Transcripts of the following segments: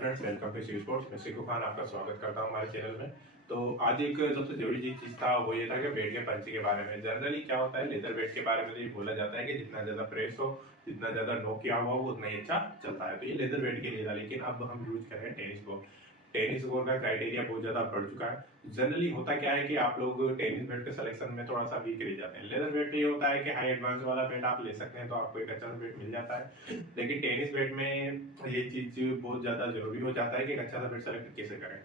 Friends, welcome to C sports. मैं शिखू खान आपका स्वागत करता हूं हमारे चैनल में। तो आज एक सबसे जरूरी चीज था वो ये था कि बेट के पंची के बारे में। जनरली क्या होता है, लेदर बेट के बारे में तो ये बोला जाता है कि जितना ज्यादा प्रेस हो, जितना ज्यादा नो किया हुआ हो, उतना ही अच्छा चलता है। तो ये लेदर बेट के लिए था, लेकिन अब हम यूज कर रहे हैं टेनिस बॉल। टेनिस बॉल का क्राइटेरिया बहुत ज्यादा बढ़ चुका है। जनरली होता क्या है कि आप लोग टेनिस बैट के सिलेक्शन में थोड़ा सा वीक रह जाते हैं। लेदर बैट ये होता है कि हाई एडवांस वाला बैट आप ले सकते हैं, तो आपको एक अच्छा बैट मिल जाता है। लेकिन टेनिस बैट में ये चीज बहुत ज्यादा जरूरी हो जाता है कि एक अच्छा सा बैट सेलेक्ट कैसे करें।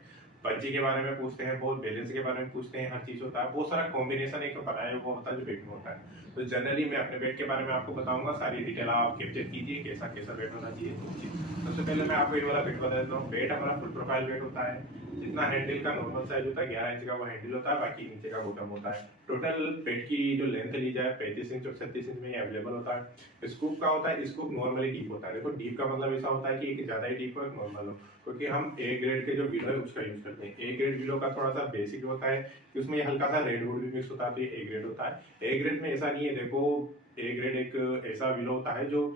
पंची के बारे में पूछते हैं, बहुत बैलेंस के बारे में पूछते हैं, हर चीज होता है, बहुत सारा कॉम्बिनेशन एक बनाया हुआ होता है जो बैट में होता है। तो जनरली मैं अपने बैट के बारे में आपको बताऊंगा, सारी डिटेल आप कैप्चर कीजिए, कैसा कैसा बैट होना चाहिए। सबसे पहले मैं आपको ये वाला बैट बता देता हूँ। बैट हमारा फुल प्रोफाइल बैट होता है। जितना हैंडल का नॉर्मल साइज होता है 11 इंच का वो हैंडल होता है, बाकी नीचे का बॉटम होता है। टोटल बैट की जो लेंथ ली जाए 35 इंच और 36 इंच में अवेलेबल होता है। स्कूप का होता है, स्कूप नॉर्मली डीप होता है। देखो डीप का मतलब ऐसा होता है कि एक ज्यादा ही डीप हो, एक नॉर्मल हो, क्योंकि हम ए ग्रेड के जो बिलो है उसका यूज करते हैं। ए ग्रेड बिलो का थोड़ा सा बेसिक होता है कि उसमें हल्का सा रेडवुड भी मिक्स होता है, तो ये ए ग्रेड होता है। ए ग्रेड में ऐसा नहीं है। देखो ए ग्रेड एक ऐसा बिलो होता है जो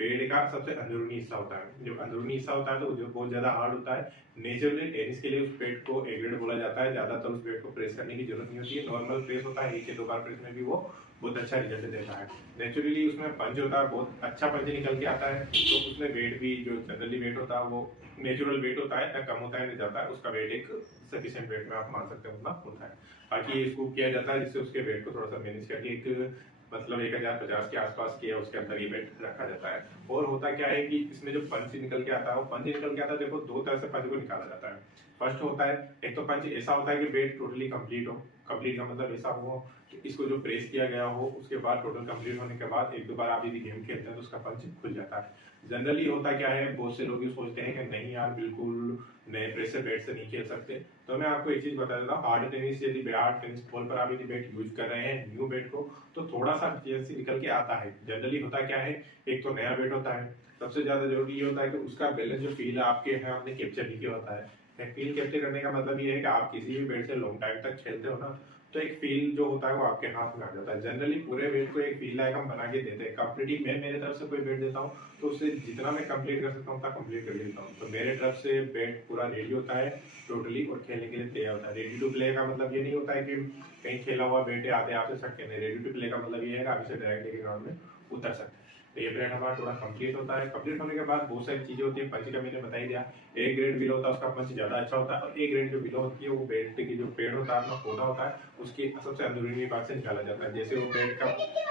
पेड़ का सबसे अंदरूनी हिस्सा होता है। जो अंदरूनी हिस्सा होता है तो जो बहुत ज्यादा हार्ड होता है। नेचुरली टेनिस के लिए उस पेड़ को ए ग्रेड बोला जाता है। ज्यादातर उस पेड़ को प्रेस करने की जरूरत नहीं होती है, नॉर्मल प्रेस होता है, एक से दो बार प्रेस में भी वो बहुत अच्छा रिजल्ट देता है। नेचुरली उसमें पंच होता है, बहुत अच्छा पंच निकल के आता है। तो उसमें वेट भी जो जनरली वेट होता है वो नेचुरल वेट होता है, कम होता है नहीं जाता है। उसका वेट एक सफिशिएंट वेट में आप मान सकते हैं उतना होता है। बाकी ये स्कूप किया जाता है जिससे उसके वेट को थोड़ा सा मैनेज करके एक मतलब 1050 के आसपास किया उसके अंदर ये बेट रखा जाता है। और होता क्या है कि इसमें जो पंच निकल के आता है, वो पंच निकल के आता है, देखो दो तरह से पंच को निकाला जाता है। फर्स्ट होता है, एक तो पंच ऐसा होता है कि बेट टोटली कंप्लीट हो। कंप्लीट का मतलब ऐसा हो कि इसको जो प्रेस किया गया हो उसके बाद टोटल कंप्लीट होने के बाद एक दो बार आप यदि गेम खेलते हैं तो उसका पंच खुल जाता है। जनरली होता क्या है, बहुत से लोग ये सोचते हैं कि नहीं यार बिल्कुल नए प्रेशर बैट से नहीं खेल सकते। तो मैं आपको एक चीज बता देता हूँ, हार्ड टेनिस यदि हार्ड टेनिस बॉल पर आप यदि बैट यूज कर रहे हैं न्यू बैट को, तो थोड़ा सा डिफिशियंसी निकल के आता है। जनरली होता क्या है, एक तो नया बैट होता है, सबसे ज्यादा जरूरी ये होता है कि उसका बैलेंस जो फील है आपके है आपने कैप्चर नहीं किया होता है। फील कैप्चर करने का मतलब ये है कि आप किसी भी बैट से लॉन्ग टाइम तक खेलते हो ना, तो एक फील जो होता है वो आपके हाथ में आ जाता है। जनरली पूरे बैट को एक फील लाइक हम बना के देते हैं। कंप्लीटली मैं मेरे तरफ से कोई बैट देता हूँ तो उससे जितना मैं कंप्लीट कर सकता हूँ उतना कंप्लीट कर देता हूँ। तो मेरे तरफ से बैट पूरा रेडी होता है टोटली और खेलने के लिए तैयार होता है। रेडी टू प्ले का मतलब ये नहीं होता है कि कहीं खेला हुआ बैट है आते आपसे सकते नहीं। रेडी टू प्ले का मतलब ये है कि आप इसे डायरेक्ट लेके ग्राउंड में उतर सकते हैं। तो ये ब्रेड हमारा थोड़ा कंप्लीट होता है। कंप्लीट होने के बाद बहुत सारी चीजें होती है। पंच का मैंने बता ही दिया, ए ग्रेड बिलो होता है उसका पंच ज्यादा अच्छा होता है, और ए ग्रेड जो बिलो होती है वो बेल्ट की जो पेड़ होता है अपना पौधा होता है उसके सबसे अंदरूनी भाग से निकाला जाता है। जैसे वो पेड़ का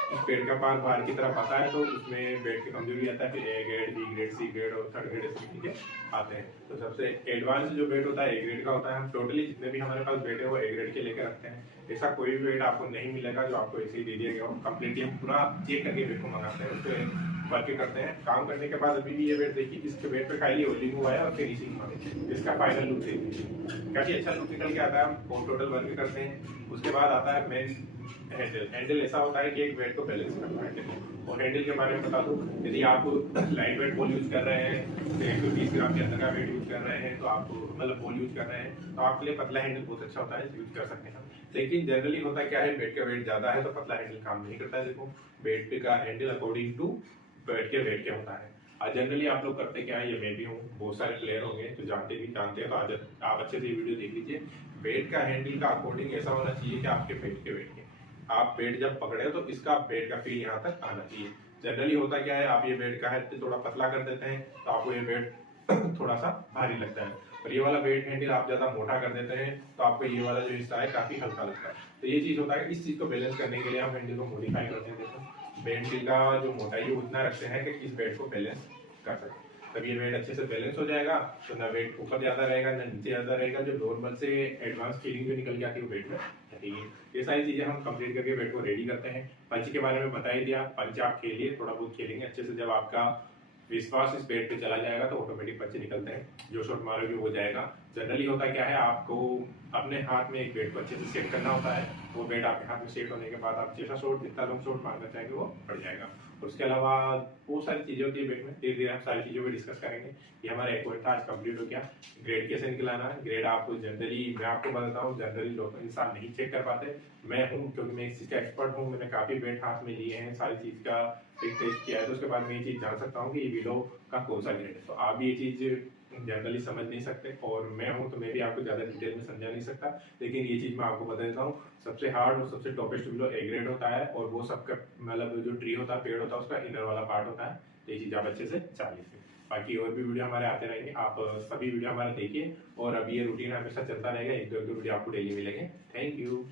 उस पेड़ का पार बाहर की तरफ आता है तो उसमें बेड की कमजोरी आता है, फिर A grade, B grade, C grade और थर्ड ग्रेड ऐसे के आते हैं। तो सबसे एडवांस जो बेड होता है ए ग्रेड का होता है। हम टोटली जितने भी हमारे पास बेड है वो ए ग्रेड के लेकर रखते हैं। ऐसा कोई भी बेड आपको नहीं मिलेगा जो आपको ऐसे ही दे दिया गया हो। कंप्लीटली हम पूरा चेक करके बेड को मंगाते हैं, उसको वर्क करते हैं। काम करने के बाद अभी भी ये बेड देखिए, इसके बेड पे खाली होल्डिंग हुआ है और फिनिशिंग हुआ है। इसका फाइनल लुक देखिए, काफी अच्छा लुक निकल के आता है। हम टोटल वर्क करते हैं। उसके बाद आता है मेन हैंडल। हैंडल ऐसा होता है कि एक बेड को बैलेंस करना है। और हैंडल के बारे में बता दूं, यदि आप लाइट वेट बॉल यूज कर रहे हैं, 120 ग्राम के अंदर का वेट यूज कर रहे हैं, तो आप मतलब बॉल यूज कर रहे हैं तो आपके लिए पतला हैंडल बहुत अच्छा होता है, यूज कर सकते हैं। लेकिन जनरली होता क्या है, बेड का वेट ज्यादा है तो पतला हैंडल काम नहीं करता है। देखो बेड का हैंडल अकॉर्डिंग टू बेड के वेट क्या होता है। जनरली आप लोग करते क्या है, ये मैं भी हूँ, बहुत सारे प्लेयर होंगे जो जानते हैं, तो आज आप अच्छे से वीडियो देख लीजिए। बेड का हैंडल का अकॉर्डिंग ऐसा होना चाहिए कि आपके पेट के वेट के आप बेड जब पकड़े हो तो इसका बेड का फील यहाँ तक आना चाहिए। जनरली होता क्या है, आप ये बेड का है थोड़ा पतला कर देते हैं तो आपको ये बेड थोड़ा सा भारी लगता है, और ये वाला बेड हैंडल आप ज्यादा मोटा कर देते हैं तो आपको ये वाला जो हिस्सा है काफी हल्का लगता है। तो ये चीज होता है, इस चीज को बैलेंस करने के लिए हम हैंडल को मॉडिफाई करते हैं। देखो बेड का जो मोटाई उतना रखते हैं कि इस बेड को बैलेंस कर सके। तब ये वेट अच्छे से बैलेंस हो जाएगा, तो ना वेट ऊपर ज्यादा रहेगा ना नीचे ज्यादा रहेगा। जो नॉर्मल से एडवांस फीलिंग जो निकल के आती है वो वेट में रहेगी। ये सारी चीजें हम कंप्लीट करके वेट को रेडी करते हैं। पंच के बारे में बता ही दिया, पंच आप खेलिए, थोड़ा बहुत खेलेंगे अच्छे से, जब आपका विश्वास इस पेड़ पे चला जाएगा तो ऑटोमेटिक पंच निकलते हैं, जो शॉट मारोगे वो जाएगा। जनरली होता क्या है, आपको अपने हाथ में एक बेट को अच्छे से सेट करना होता है। वो बेट आपके हाथ में सेट होने के बाद आप जैसा शॉट जितना लॉन्ग शॉट मारना चाहेंगे वो पड़ जाएगा। उसके अलावा बहुत सारी चीजें होती है बेट में, धीरे धीरे हम सारी चीजों को डिस्कस करेंगे। ये हमारा एक पॉइंट था, आज कंप्लीट हो गया। ग्रेड कैसे निकलाना है, ग्रेड आपको जनरली मैं आपको बताता हूँ, जनरली लोग इंसान नहीं चेक कर पाते। मैं हूँ क्योंकि मैं इस चीज का एक्सपर्ट हूँ, मैंने काफी बेट हाथ में लिए हैं, सारी चीज का टेस्ट किया है, तो उसके बाद मैं ये चीज जान सकता हूँ कि ये विलो का कौन सा ग्रेड है। तो आप भी ये चीज जनरली समझ नहीं सकते, और मैं हूँ तो मैं भी आपको ज़्यादा डिटेल में समझा नहीं सकता, लेकिन ये चीज़ मैं आपको बता देता हूँ। सबसे हार्ड और सबसे टॉपेस्ट बिलो ए ग्रेड होता है, और वो सबका मतलब जो ट्री होता है, पेड़ होता है, उसका इनर वाला पार्ट होता है। तो ये चीज़ आप अच्छे से जान लीजिए। बाकी और भी वीडियो हमारे आते रहेंगे, आप सभी वीडियो हमारे देखिए, और अब ये रूटीन हमेशा चलता रहेगा, एक दो वीडियो आपको डेली मिलेंगे। Thank you.